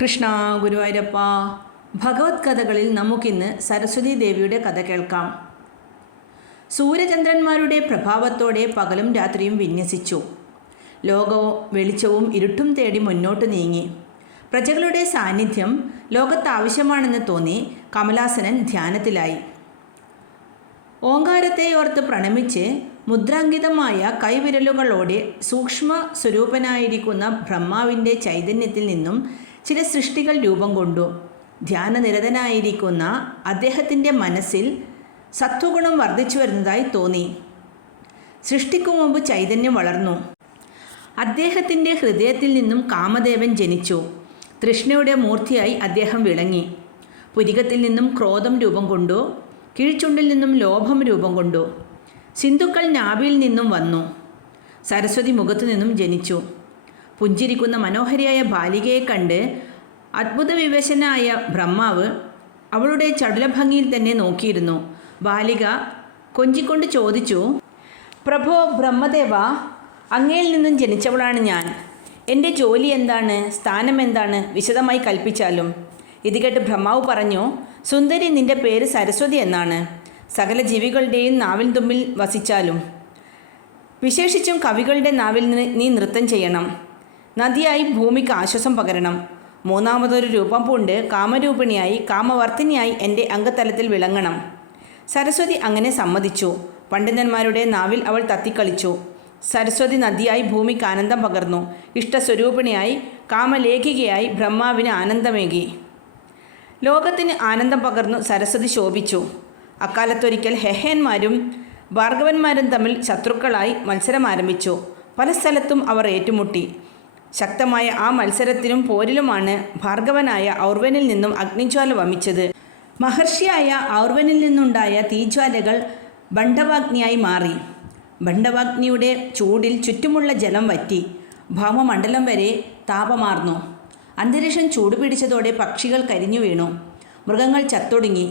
കൃഷ്ണ ഗുരുവായൂരപ്പ ഭഗവത് കഥകളിൽ നമുക്കിന്ന് സരസ്വതി ദേവിയുടെ കഥ കേൾക്കാം. സൂര്യചന്ദ്രന്മാരുടെ പ്രഭാവത്തോടെ പകലും രാത്രിയും വിന്യസിച്ചു. ലോകവും വെളിച്ചവും ഇരുട്ടും തേടി മുന്നോട്ട് നീങ്ങി. പ്രജകളുടെ സാന്നിധ്യം ലോകത്ത് ആവശ്യമാണെന്ന് തോന്നി കമലാസനൻ ധ്യാനത്തിലായി. ഓങ്കാരത്തെ ഓർത്ത് പ്രണമിച്ച് മുദ്രാങ്കിതമായ കൈവിരലുകളോടെ സൂക്ഷ്മ സ്വരൂപനായിരിക്കുന്ന ബ്രഹ്മാവിന്റെ ചൈതന്യത്തിൽ നിന്നും ചില സൃഷ്ടികൾ രൂപം കൊണ്ടു. ധ്യാനനിരതനായിരിക്കുന്ന അദ്ദേഹത്തിന്റെ മനസ്സിൽ സത്വഗുണം വർദ്ധിച്ചു വരുന്നതായി തോന്നി. സൃഷ്ടിക്കു മുമ്പ് ചൈതന്യം വളർന്നു. അദ്ദേഹത്തിന്റെ ഹൃദയത്തിൽ നിന്നും കാമദേവൻ ജനിച്ചു. തൃഷ്ണയുടെ മൂർത്തിയായി അദ്ദേഹം വിളങ്ങി. പുരികത്തിൽ നിന്നും ക്രോധം രൂപം കൊണ്ടു. കീഴ്ചുണ്ടിൽ നിന്നും ലോഭം രൂപം കൊണ്ടു. സിന്ധുക്കൾ നാഭിയിൽ നിന്നും വന്നു. സരസ്വതി മുഖത്തു നിന്നും ജനിച്ചു. പുഞ്ചിരിക്കുന്ന മനോഹരിയായ ബാലികയെ കണ്ട് അത്ഭുത വിവശനായ ബ്രഹ്മാവ് അവളുടെ ചടുലഭംഗിയിൽ തന്നെ നോക്കിയിരുന്നു. ബാലിക കൊഞ്ചിക്കൊണ്ട് ചോദിച്ചു പ്രഭോ ബ്രഹ്മദേവ അങ്ങയിൽ നിന്നും ജനിച്ചവളാണ് ഞാൻ. എന്റെ ജോലി എന്താണ്? സ്ഥാനം എന്താണ്? വിശദമായി കൽപ്പിച്ചാലും. ഇത് കേട്ട് ബ്രഹ്മാവ് പറഞ്ഞു സുന്ദരി നിന്റെ പേര് സരസ്വതി എന്നാണ്. സകല ജീവികളുടെയും നാവിൽ തുമ്പിൽ വസിച്ചാലും. വിശേഷിച്ചും കവികളുടെ നാവിൽ നീ നൃത്തം ചെയ്യണം. നദിയായി ഭൂമിക്ക് ആശ്വാസം പകരണം. മൂന്നാമതൊരു രൂപം പൂണ്ട് കാമരൂപിണിയായി കാമവർത്തിനിയായി എന്റെ അംഗതലത്തിൽ വിളങ്ങണം. സരസ്വതി അങ്ങനെ സമ്മതിച്ചു. പണ്ഡിതന്മാരുടെ നാവിൽ അവൾ തത്തിക്കളിച്ചു. സരസ്വതി നദിയായി ഭൂമിക്ക് ആനന്ദം പകർന്നു. ഇഷ്ടസ്വരൂപിണിയായി കാമലേഖികയായി ബ്രഹ്മാവിന് ആനന്ദമേകി. ലോകത്തിന് ആനന്ദം പകർന്നു സരസ്വതി ശോഭിച്ചു. അക്കാലത്തൊരിക്കൽ ഹെഹേന്മാരും ഭാർഗവന്മാരും തമ്മിൽ ശത്രുക്കളായി മത്സരം ആരംഭിച്ചു പല സ്ഥലത്തും അവർ ഏറ്റുമുട്ടി. ശക്തമായ ആ മത്സരത്തിനും പോരിലുമാണ് ഭാർഗവനായ ഔർവനിൽ നിന്നും അഗ്നിജ്വാല വമിച്ചത്. മഹർഷിയായ ഔർവനിൽ നിന്നുണ്ടായ തീജ്വാലകൾ ബണ്ഡവാഗ്നിയായി മാറി. ബണ്ഡവാഗ്നിയുടെ ചൂടിൽ ചുറ്റുമുള്ള ജലം വറ്റി ഭൗമമണ്ഡലം വരെ താപമാർന്നു. അന്തരീക്ഷം ചൂടുപിടിച്ചതോടെ പക്ഷികൾ കരിഞ്ഞു വീണു. മൃഗങ്ങൾ ചത്തൊടുങ്ങി.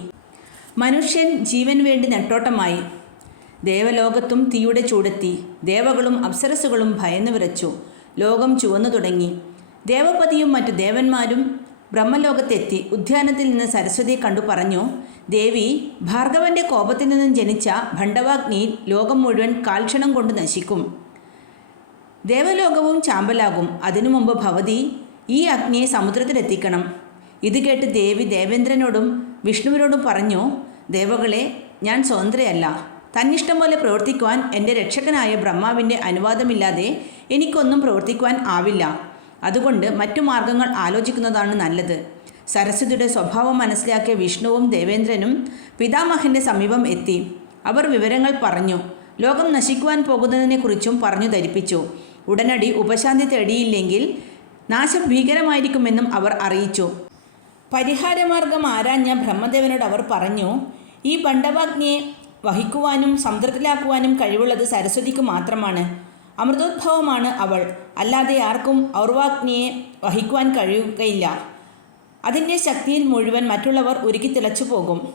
മനുഷ്യൻ ജീവൻ വേണ്ടി നെട്ടോട്ടമായി. ദേവലോകത്തും തീയുടെ ചൂടെത്തി. ദേവകളും അപ്സരസുകളും ഭയന്നു വിറച്ചു. ലോകം ചുവന്നു തുടങ്ങി. ദേവപതിയും മറ്റു ദേവന്മാരും ബ്രഹ്മലോകത്തെത്തി. ഉദ്യാനത്തിൽ നിന്ന് സരസ്വതിയെ കണ്ടു പറഞ്ഞു ദേവി ഭാർഗവന്റെ കോപത്തിൽ നിന്നും ജനിച്ച ഭണ്ഡവാഗ്നി ലോകം മുഴുവൻ കാൽക്ഷണം കൊണ്ട് നശിക്കും. ദേവലോകവും ചാമ്പലാകും. അതിനു മുമ്പ് ഭവതി ഈ അഗ്നിയെ സമുദ്രത്തിലെത്തിക്കണം ഇത് കേട്ട് ദേവി ദേവേന്ദ്രനോടും വിഷ്ണുവിനോടും പറഞ്ഞു ദേവകളെ ഞാൻ സ്വതന്ത്രയല്ല. തന്നിഷ്ടം പോലെ പ്രവർത്തിക്കുവാൻ എന്റെ രക്ഷകനായ ബ്രഹ്മാവിന്റെ അനുവാദമില്ലാതെ എനിക്കൊന്നും പ്രവർത്തിക്കുവാൻ ആവില്ല. അതുകൊണ്ട് മറ്റു മാർഗങ്ങൾ ആലോചിക്കുന്നതാണ് നല്ലത്. സരസ്വതിയുടെ സ്വഭാവം മനസ്സിലാക്കിയ വിഷ്ണുവും ദേവേന്ദ്രനും പിതാമഹന്റെ സമീപം എത്തി. അവർ വിവരങ്ങൾ പറഞ്ഞു. ലോകം നശിക്കുവാൻ പോകുന്നതിനെക്കുറിച്ചും പറഞ്ഞു ധരിപ്പിച്ചു. ഉടനടി ഉപശാന്തി തേടിയില്ലെങ്കിൽ നാശം ഭീകരമായിരിക്കുമെന്നും അവർ അറിയിച്ചു. പരിഹാരമാർഗം ആരാഞ്ഞ ബ്രഹ്മദേവനോട് അവർ പറഞ്ഞു ഈ പണ്ഡവാഗ്നിയെ വഹിക്കുവാനും സംതൃപ്തിലാക്കുവാനും കഴിവുള്ളത് സരസ്വതിക്ക് മാത്രമാണ്. അമൃതോദ്ഭവമാണ് അവൾ. അല്ലാതെ ആർക്കും ഔർവാഗ്നിയെ വഹിക്കുവാൻ കഴിയുകയില്ല. അതിന്റെ ശക്തിയിൽ മുഴുവൻ മറ്റുള്ളവർ ഉരുക്കി തിളച്ചു പോകും.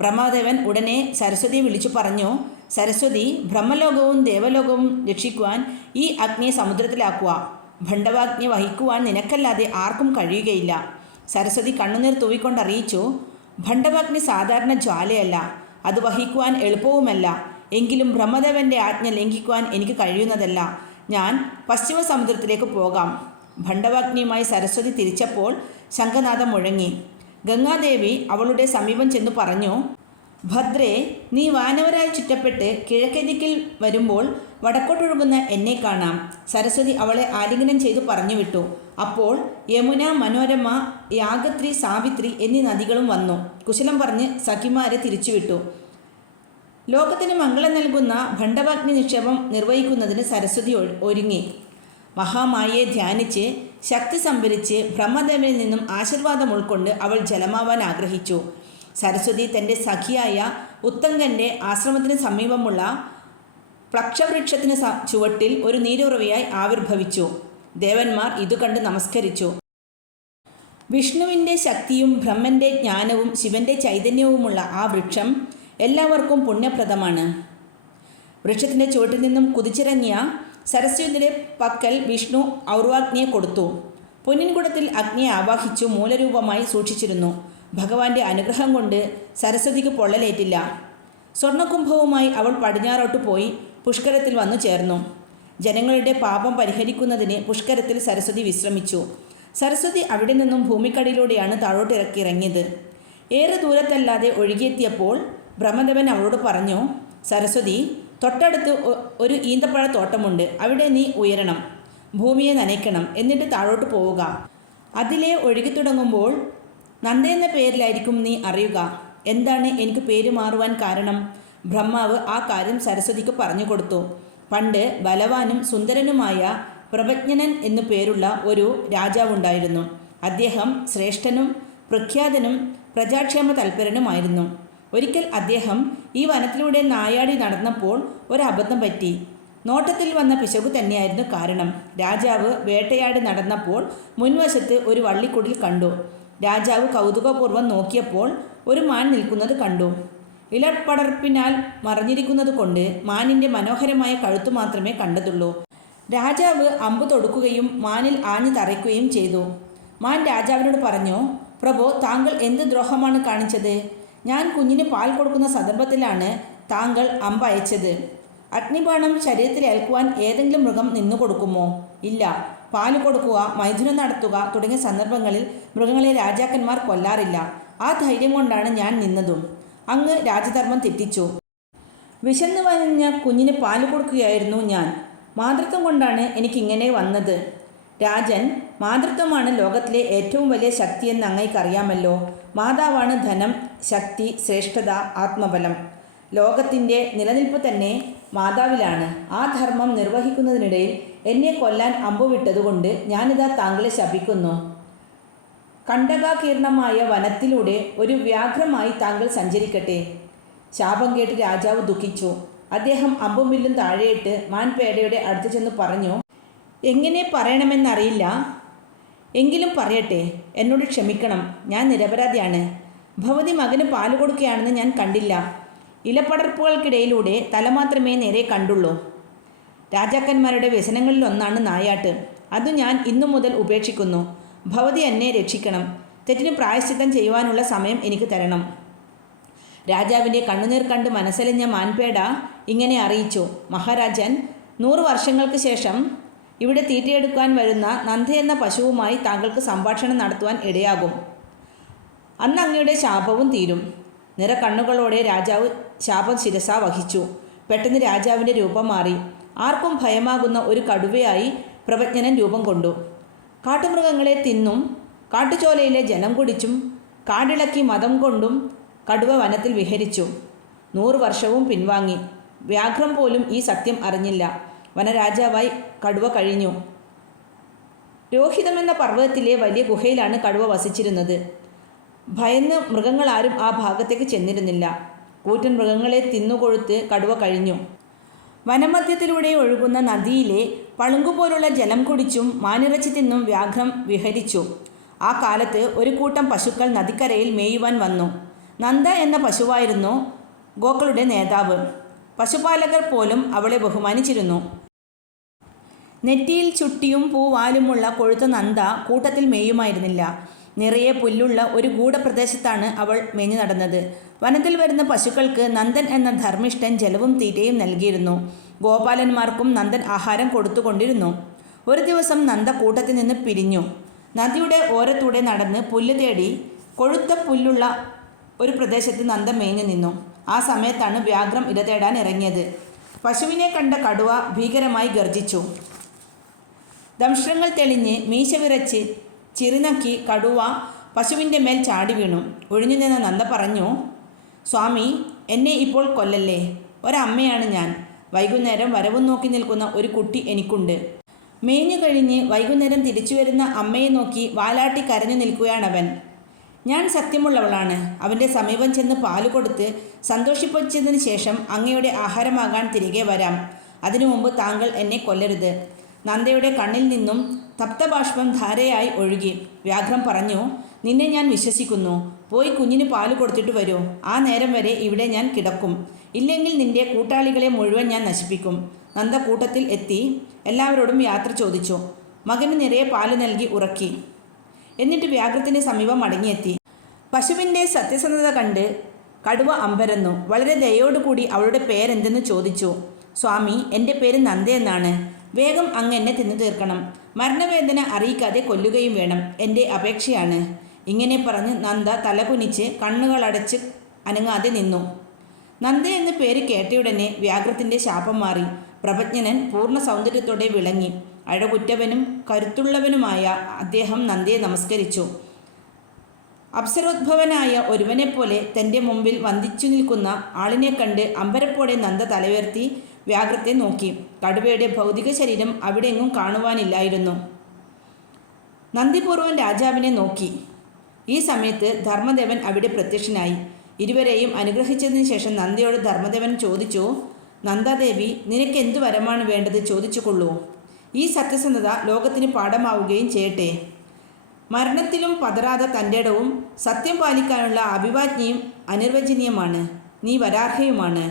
ബ്രഹ്മദേവൻ ഉടനെ സരസ്വതിയെ വിളിച്ചു പറഞ്ഞു സരസ്വതി ബ്രഹ്മലോകവും ദേവലോകവും രക്ഷിക്കുവാൻ ഈ അഗ്നിയെ സമുദ്രത്തിലാക്കുക. ഭണ്ഡവാഗ്നി വഹിക്കുവാൻ നിനക്കല്ലാതെ ആർക്കും കഴിയുകയില്ല. സരസ്വതി കണ്ണുനീർ തൂവിക്കൊണ്ട് അറിയിച്ചു ഭണ്ഡവാഗ്നി സാധാരണ ജ്വാലയല്ല. അത് വഹിക്കുവാൻ എളുപ്പവുമല്ല. എങ്കിലും ബ്രഹ്മദേവന്റെ ആജ്ഞ ലംഘിക്കുവാൻ എനിക്ക് കഴിയുന്നതല്ല. ഞാൻ പശ്ചിമ സമുദ്രത്തിലേക്ക് പോകാം. ഭണ്ഡവാഗ്നിയുമായി സരസ്വതി തിരിച്ചപ്പോൾ ശംഖനാഥം മുഴങ്ങി. ഗംഗാദേവി അവളുടെ സമീപം ചെന്നു പറഞ്ഞു ഭദ്രേ നീ വാനവരായി ചുറ്റപ്പെട്ട് കിഴക്കേ ദിക്കിൽ വരുമ്പോൾ വടക്കോട്ടൊഴുകുന്ന എന്നെ കാണാം. സരസ്വതി അവളെ ആലിംഗനം ചെയ്തു പറഞ്ഞു വിട്ടു അപ്പോൾ യമുന മനോരമ യാഗത്രി സാവിത്രി എന്നീ നദികളും വന്നു. കുശലം പറഞ്ഞ് സഖിമാരെ തിരിച്ചുവിട്ടു. ലോകത്തിന് മംഗളം നൽകുന്ന ഭണ്ഡവാഗ്നി നിക്ഷേപം നിർവഹിക്കുന്നതിന് സരസ്വതി ഒരുങ്ങി. മഹാമായയെ ധ്യാനിച്ച് ശക്തി സംഭരിച്ച് ബ്രഹ്മദേവനിൽ നിന്നും ആശീർവാദം ഉൾക്കൊണ്ട് അവൾ ജലമാവാൻ ആഗ്രഹിച്ചു. സരസ്വതി തന്റെ സഖിയായ ഉത്തങ്കന്റെ ആശ്രമത്തിന് സമീപമുള്ള പ്ലക്ഷവൃക്ഷത്തിന് ചുവട്ടിൽ ഒരു നീരുറവയായി ആവിർഭവിച്ചു. ദേവന്മാർ ഇതു കണ്ട് നമസ്കരിച്ചു. വിഷ്ണുവിന്റെ ശക്തിയും ബ്രഹ്മന്റെ ജ്ഞാനവും ശിവന്റെ ചൈതന്യവുമുള്ള ആ വൃക്ഷം എല്ലാവർക്കും പുണ്യപ്രദമാണ്. വൃക്ഷത്തിന്റെ ചുവട്ടിൽ നിന്നും കുതിച്ചിറങ്ങിയ സരസ്വതിയുടെ പക്കൽ വിഷ്ണു ഔർവാഗ്നിയെ കൊടുത്തു. പൊന്നിൻകുടത്തിൽ അഗ്നിയെ ആവാഹിച്ചു മൂലരൂപമായി സൂക്ഷിച്ചിരുന്നു. ഭഗവാന്റെ അനുഗ്രഹം കൊണ്ട് സരസ്വതിക്ക് പൊള്ളലേറ്റില്ല. സ്വർണകുംഭവുമായി അവൾ പടിഞ്ഞാറോട്ട് പോയി പുഷ്കരത്തിൽ വന്നു ചേർന്നു. ജനങ്ങളുടെ പാപം പരിഹരിക്കുന്നതിന് പുഷ്കരത്തിൽ സരസ്വതി വിശ്രമിച്ചു. സരസ്വതി അവിടെ നിന്നും ഭൂമിക്കടിയിലൂടെയാണ് താഴോട്ടിറക്കി ഇറങ്ങിയത് ഏറെ ദൂരത്തല്ലാതെ ഒഴുകിയെത്തിയപ്പോൾ ബ്രഹ്മദേവൻ അവളോട് പറഞ്ഞു സരസ്വതി തൊട്ടടുത്ത് ഒരു ഈന്തപ്പഴ തോട്ടമുണ്ട്. അവിടെ നീ ഉയരണം. ഭൂമിയെ നനയ്ക്കണം. എന്നിട്ട് താഴോട്ട് പോവുക. അതിലെ ഒഴുകി തുടങ്ങുമ്പോൾ നന്ദ എന്ന പേരിലായിരിക്കും നീ അറിയുക. എന്താണ് എനിക്ക് പേര് മാറുവാൻ കാരണം? ബ്രഹ്മാവ് ആ കാര്യം സരസ്വതിക്ക് പറഞ്ഞു കൊടുത്തു. പണ്ട് ബലവാനും സുന്ദരനുമായ പ്രപജ്ഞനൻ എന്നു പേരുള്ള ഒരു രാജാവുണ്ടായിരുന്നു. അദ്ദേഹം ശ്രേഷ്ഠനും പ്രഖ്യാതനും പ്രജാക്ഷേമ തൽപരനുമായിരുന്നു. ഒരിക്കൽ അദ്ദേഹം ഈ വനത്തിലൂടെ നായാടി നടന്നപ്പോൾ ഒരബദ്ധം പറ്റി. നോട്ടത്തിൽ വന്ന പിശകു തന്നെയായിരുന്നു കാരണം. രാജാവ് വേട്ടയാടി നടന്നപ്പോൾ മുൻവശത്ത് ഒരു വള്ളിക്കുടിൽ കണ്ടു. രാജാവ് കൗതുകപൂർവം നോക്കിയപ്പോൾ ഒരു മാൻ നിൽക്കുന്നത് കണ്ടു. ഇലപ്പടർപ്പിനാൽ മറഞ്ഞിരിക്കുന്നത് കൊണ്ട് മാനിന്റെ മനോഹരമായ കഴുത്തു മാത്രമേ കണ്ടതുള്ളൂ. രാജാവ് അമ്പ് തൊടുക്കുകയും മാനിൽ ആഞ്ഞു തറയ്ക്കുകയും ചെയ്തു. മാൻ രാജാവിനോട് പറഞ്ഞു പ്രഭോ താങ്കൾ എന്ത് ദ്രോഹമാണ് കാണിച്ചത്? ഞാൻ കുഞ്ഞിന് പാൽ കൊടുക്കുന്ന സന്ദർഭത്തിലാണ് താങ്കൾ അമ്പ് അയച്ചത്. അഗ്നിബാണം ശരീരത്തിൽ ഏൽക്കുവാൻ ഏതെങ്കിലും മൃഗം നിന്നു കൊടുക്കുമോ? ഇല്ല. പാൽ കൊടുക്കുക മൈഥുനം നടത്തുക തുടങ്ങിയ സന്ദർഭങ്ങളിൽ മൃഗങ്ങളെ രാജാക്കന്മാർ കൊല്ലാറില്ല. ആ ധൈര്യം കൊണ്ടാണ് ഞാൻ നിന്നതും. അങ്ങ് രാജധർമ്മം തെറ്റിച്ചു. വിശന്നു വരഞ്ഞ കുഞ്ഞിന് പാൽ കൊടുക്കുകയായിരുന്നു ഞാൻ. മാതൃത്വം കൊണ്ടാണ് എനിക്കിങ്ങനെ വന്നത്. രാജൻ മാതൃത്വമാണ് ലോകത്തിലെ ഏറ്റവും വലിയ ശക്തിയെന്ന് അങ്ങേക്കറിയാമല്ലോ. മാതാവാണ് ധനം ശക്തി ശ്രേഷ്ഠത ആത്മബലം. ലോകത്തിന്റെ നിലനിൽപ്പ് തന്നെ മാതാവിലാണ്. ആ ധർമ്മം നിർവഹിക്കുന്നതിനിടയിൽ എന്നെ കൊല്ലാൻ അമ്പുവിട്ടതുകൊണ്ട് ഞാനിതാ താങ്കളെ ശപിക്കുന്നു. കണ്ടകാകീർണമായ വനത്തിലൂടെ ഒരു വ്യാഘ്രമായി താങ്കൾ സഞ്ചരിക്കട്ടെ. ശാപം കേട്ട് രാജാവ് ദുഃഖിച്ചു. അദ്ദേഹം അമ്പും വില്ലും താഴെയിട്ട് മാൻപേടയുടെ അടുത്ത് ചെന്ന് പറഞ്ഞു എങ്ങനെ പറയണമെന്നറിയില്ല? എങ്കിലും പറയട്ടെ. എന്നോട് ക്ഷമിക്കണം. ഞാൻ നിരപരാധിയാണ്. ഭവതി മകന് പാൽ കൊടുക്കുകയാണെന്ന് ഞാൻ കണ്ടില്ല. ഇലപ്പടർപ്പുകൾക്കിടയിലൂടെ തല മാത്രമേ നേരെ കണ്ടുള്ളൂ. രാജാക്കന്മാരുടെ വ്യസനങ്ങളിലൊന്നാണ് നായാട്ട്. അത് ഞാൻ ഇന്നു മുതൽ ഉപേക്ഷിക്കുന്നു. ഭവതി എന്നെ രക്ഷിക്കണം. തെറ്റിന് പ്രായശ്ചിത്തം ചെയ്യുവാനുള്ള സമയം എനിക്ക് തരണം. രാജാവിന്റെ കണ്ണുനീർ കണ്ട് മനസ്സലിഞ്ഞ മാൻപേട ഇങ്ങനെ അറിയിച്ചു. മഹാരാജൻ നൂറ് വർഷങ്ങൾക്ക് ശേഷം ഇവിടെ തീറ്റയെടുക്കാൻ വരുന്ന നന്ദ എന്ന പശുവുമായി താങ്കൾക്ക് സംഭാഷണം നടത്തുവാൻ ഇടയാകും. അന്ന് അങ്ങയുടെ ശാപവും തീരും. നിറ കണ്ണുകളോടെ രാജാവ് ശാപം ശിരസ വഹിച്ചു. പെട്ടെന്ന് രാജാവിന്റെ രൂപം മാറി. ആർക്കും ഭയമാകുന്ന ഒരു കടുവയായി പ്രവജ്ഞനൻ രൂപം കൊണ്ടു. കാട്ടുമൃഗങ്ങളെ തിന്നും കാട്ടുചോലയിലെ ജലം കുടിച്ചും കാടിളക്കി മതം കൊണ്ടും കടുവ വനത്തിൽ വിഹരിച്ചു നൂറു വർഷവും പിൻവാങ്ങി. വ്യാഘ്രം പോലും ഈ സത്യം അറിഞ്ഞില്ല. വനരാജാവായി കടുവ കഴിഞ്ഞു. രോഹിതമെന്ന പർവതത്തിലെ വലിയ ഗുഹയിലാണ് കടുവ വസിച്ചിരുന്നത്. ഭയന്ന് മൃഗങ്ങളാരും ആ ഭാഗത്തേക്ക് ചെന്നിരുന്നില്ല. കൂറ്റൻ മൃഗങ്ങളെ തിന്നുകൊഴുത്ത് കടുവ കഴിഞ്ഞു. വനമധ്യത്തിലൂടെ ഒഴുകുന്ന നദിയിലെ പളുങ്കുപോലുള്ള ജലം കുടിച്ചും മാനിറച്ചി തിന്നും വ്യാഘ്രം വിഹരിച്ചു. ആ കാലത്ത് ഒരു കൂട്ടം പശുക്കൾ നദിക്കരയിൽ മേയുവാൻ വന്നു. നന്ദ എന്ന പശുവായിരുന്നു ഗോക്കളുടെ നേതാവ്. പശുപാലകർ പോലും അവളെ ബഹുമാനിച്ചിരുന്നു. നെറ്റിയിൽ ചുട്ടിയും പൂവാലുമുള്ള കൊഴുത്ത നന്ദ കൂട്ടത്തിൽ മേയുമായിരുന്നില്ല. നിറയെ പുല്ലുള്ള ഒരു ഗൂഢപ്രദേശത്താണ് അവൾ മേഞ്ഞു നടന്നത്. വനത്തിൽ വരുന്ന പശുക്കൾക്ക് നന്ദൻ എന്ന ധർമ്മിഷ്ഠൻ ജലവും തീറ്റയും നൽകിയിരുന്നു. ഗോപാലന്മാർക്കും നന്ദൻ ആഹാരം കൊടുത്തുകൊണ്ടിരുന്നു. ഒരു ദിവസം നന്ദ കൂട്ടത്തിൽ നിന്ന് പിരിഞ്ഞു. നദിയുടെ ഓരത്തൂടെ നടന്ന് പുല്ല് തേടി കൊഴുത്ത പുല്ലുള്ള ഒരു പ്രദേശത്ത് നന്ദ മേഞ്ഞു നിന്നു. ആ സമയത്താണ് വ്യാഘ്രം ഇര തേടാൻ ഇറങ്ങിയത്. പശുവിനെ കണ്ട കടുവ ഭീകരമായി ഗർജിച്ചു. ദംഷ്ട്രങ്ങൾ തെളിഞ്ഞ് മീശ വിറച്ച് ചിറിനക്കി കടുവ പശുവിന്റെ മേൽ ചാടി വീണു. ഒഴിഞ്ഞു നിന്ന നന്ദ പറഞ്ഞു സ്വാമി എന്നെ ഇപ്പോൾ കൊല്ലല്ലേ? ഒരമ്മയാണ് ഞാൻ. വൈകുന്നേരം വരവും നോക്കി നിൽക്കുന്ന ഒരു കുട്ടി എനിക്കുണ്ട്. മേഞ്ഞു കഴിഞ്ഞ് വൈകുന്നേരം തിരിച്ചു വരുന്ന അമ്മയെ നോക്കി വാലാട്ടി കരഞ്ഞു നിൽക്കുകയാണവൻ. ഞാൻ സത്യമുള്ളവളാണ്. അവന്റെ സമീപം ചെന്ന് പാൽ കൊടുത്ത് സന്തോഷിപ്പിച്ചതിന് ശേഷം അങ്ങയുടെ ആഹാരമാകാൻ തിരികെ വരാം. അതിനു മുമ്പ് താങ്കൾ എന്നെ കൊല്ലരുത്. നന്ദയുടെ കണ്ണിൽ നിന്നും തപ്തബാഷ്പം ധാരയായി ഒഴുകി. വ്യാഘ്രം പറഞ്ഞു നിന്നെ ഞാൻ വിശ്വസിക്കുന്നു. പോയി കുഞ്ഞിന് പാൽ കൊടുത്തിട്ട് വരൂ. ആ നേരം വരെ ഇവിടെ ഞാൻ കിടക്കും. ഇല്ലെങ്കിൽ നിന്റെ കൂട്ടാളികളെ മുഴുവൻ ഞാൻ നശിപ്പിക്കും. നന്ദ കൂട്ടത്തിൽ എത്തി എല്ലാവരോടും യാത്ര ചോദിച്ചു. മകന് നിറയെ പാൽ നൽകി ഉറക്കി. എന്നിട്ട് വ്യാഘ്രത്തിന് സമീപം മടങ്ങിയെത്തി പശുവിന്റെ സത്യസന്ധത കണ്ട് കടുവ അമ്പരന്നു. വളരെ ദയോടുകൂടി അവളുടെ പേരെന്തെന്ന് ചോദിച്ചു. സ്വാമി എന്റെ പേര് നന്ദ എന്നാണ്. വേഗം അങ്ങ് എന്നെ തിന്നു തീർക്കണം. മരണവേദന അറിയിക്കാതെ കൊല്ലുകയും വേണം. എന്റെ അപേക്ഷയാണ്. ഇങ്ങനെ പറഞ്ഞ് നന്ദ തലകുനിച്ച് കണ്ണുകളടച്ച് അനങ്ങാതെ നിന്നു. നന്ദ എന്ന പേര് കേട്ടയുടനെ വ്യാഘ്രത്തിന്റെ ശാപം മാറി. പ്രപജ്ഞനൻ പൂർണ സൗന്ദര്യത്തോടെ വിളങ്ങി. അഴകുറ്റവനും കരുത്തുള്ളവനുമായ അദ്ദേഹം നന്ദയെ നമസ്കരിച്ചു. അപ്സരോദ്ഭവനായ ഒരുവനെപ്പോലെ തന്റെ മുമ്പിൽ വന്ദിച്ചു നിൽക്കുന്ന ആളിനെ കണ്ട് അമ്പരപ്പോടെ നന്ദ തലയുയർത്തി വ്യാഘ്രത്തെ നോക്കി. കടുവയുടെ ഭൗതിക ശരീരം അവിടെയെങ്ങും കാണുവാനില്ലായിരുന്നു. നന്ദിപൂർവൻ രാജാവിനെ നോക്കി. ഈ സമയത്ത് ധർമ്മദേവൻ അവിടെ പ്രത്യക്ഷനായി. ഇരുവരെയും അനുഗ്രഹിച്ചതിന് ശേഷം നന്ദിയോട് ധർമ്മദേവൻ ചോദിച്ചു നന്ദാദേവി നിനക്ക് എന്തു വരമാണ് വേണ്ടത് ചോദിച്ചു കൊള്ളൂ ഈ സത്യസന്ധത ലോകത്തിന് പാഠമാവുകയും ചെയ്യട്ടെ. മരണത്തിലും പതരാതെ തന്റെ ഇടവും സത്യം പാലിക്കാനുള്ള അഭിവാജ്ഞയും അനിർവചനീയമാണ്. നീ വരാർഹയുമാണ്.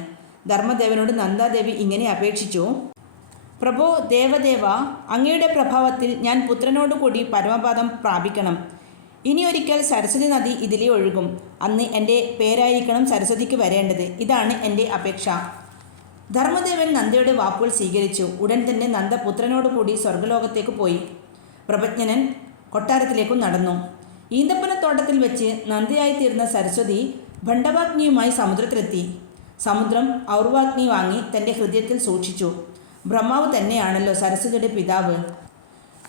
ധർമ്മദേവനോട് നന്ദാദേവി ഇങ്ങനെ അപേക്ഷിച്ചു പ്രഭോ ദേവദേവ അങ്ങയുടെ പ്രഭാവത്തിൽ ഞാൻ പുത്രനോടുകൂടി പരമപാദം പ്രാപിക്കണം. ഇനിയൊരിക്കൽ സരസ്വതി നദി ഇതിലേ ഒഴുകും. അന്ന് എന്റെ പേരായിരിക്കണം സരസ്വതിക്ക് വരേണ്ടത്. ഇതാണ് എന്റെ അപേക്ഷ. ധർമ്മദേവൻ നന്ദയുടെ വാക്കുകൾ സ്വീകരിച്ചു. ഉടൻ തന്നെ നന്ദ പുത്രനോടുകൂടി സ്വർഗലോകത്തേക്ക് പോയി. പ്രപജ്ഞനൻ കൊട്ടാരത്തിലേക്കും നടന്നു. ഈന്തപ്പനത്തോട്ടത്തിൽ വെച്ച് നന്ദയായിത്തീർന്ന സരസ്വതി ഭണ്ഡവാഗ്നിയുമായി സമുദ്രത്തിലെത്തി. സമുദ്രം ഔർവാഗ്നി വാങ്ങി തന്റെ ഹൃദയത്തിൽ സൂക്ഷിച്ചു. ബ്രഹ്മാവ് തന്നെയാണല്ലോ സരസ്വതിയുടെ പിതാവ്.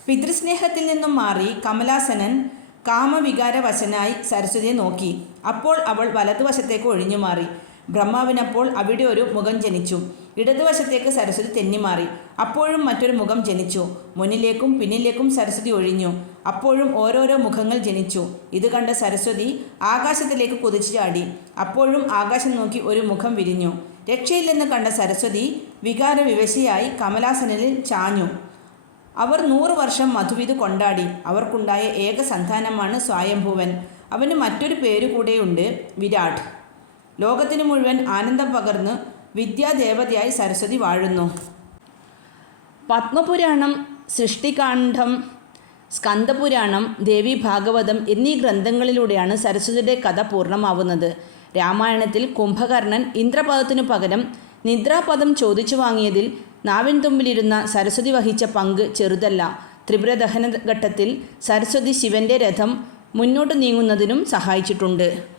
പിതൃസ്നേഹത്തിൽ നിന്നും മാറി കമലാസനൻ കാമവികാരവശനായി സരസ്വതിയെ നോക്കി. അപ്പോൾ അവൾ വലതുവശത്തേക്ക് ഒഴിഞ്ഞു മാറി ബ്രഹ്മാവിനപ്പോൾ അവിടെ ഒരു മുഖം ജനിച്ചു. ഇടതുവശത്തേക്ക് സരസ്വതി തെന്നിമാറി. അപ്പോഴും മറ്റൊരു മുഖം ജനിച്ചു. മുന്നിലേക്കും പിന്നിലേക്കും സരസ്വതി ഒഴിഞ്ഞു. അപ്പോഴും ഓരോരോ മുഖങ്ങൾ ജനിച്ചു. ഇത് കണ്ട സരസ്വതി ആകാശത്തിലേക്ക് കുതിച്ചു ചാടി. അപ്പോഴും ആകാശം നോക്കി ഒരു മുഖം വിരിഞ്ഞു. രക്ഷയില്ലെന്ന് കണ്ട സരസ്വതി വികാരവിവശയായി കമലാസനലിൽ ചാഞ്ഞു. അവർ നൂറ് വർഷം മധുവിത് കൊണ്ടാടി. അവർക്കുണ്ടായ ഏക സന്താനമാണ് സ്വയംഭുവൻ. അവന് മറ്റൊരു പേര് കൂടെയുണ്ട് വിരാട്. ലോകത്തിന് മുഴുവൻ ആനന്ദം പകർന്ന് വിദ്യാദേവതയായി സരസ്വതി വാഴുന്നു. പത്മപുരാണം സൃഷ്ടികാന്ഡം സ്കന്ദപുരാണം ദേവി ഭാഗവതം എന്നീ ഗ്രന്ഥങ്ങളിലൂടെയാണ് സരസ്വതിയുടെ കഥ പൂർണമാവുന്നത്. രാമായണത്തിൽ കുംഭകർണൻ ഇന്ദ്രപദത്തിനു പകരം നിദ്രാപദം ചോദിച്ചു വാങ്ങിയതിൽ നാവിൻ തുമ്പിലിരുന്ന സരസ്വതി വഹിച്ച പങ്ക് ചെറുതല്ല. ത്രിപുര ഘട്ടത്തിൽ സരസ്വതി ശിവന്റെ രഥം മുന്നോട്ട് നീങ്ങുന്നതിനും സഹായിച്ചിട്ടുണ്ട്.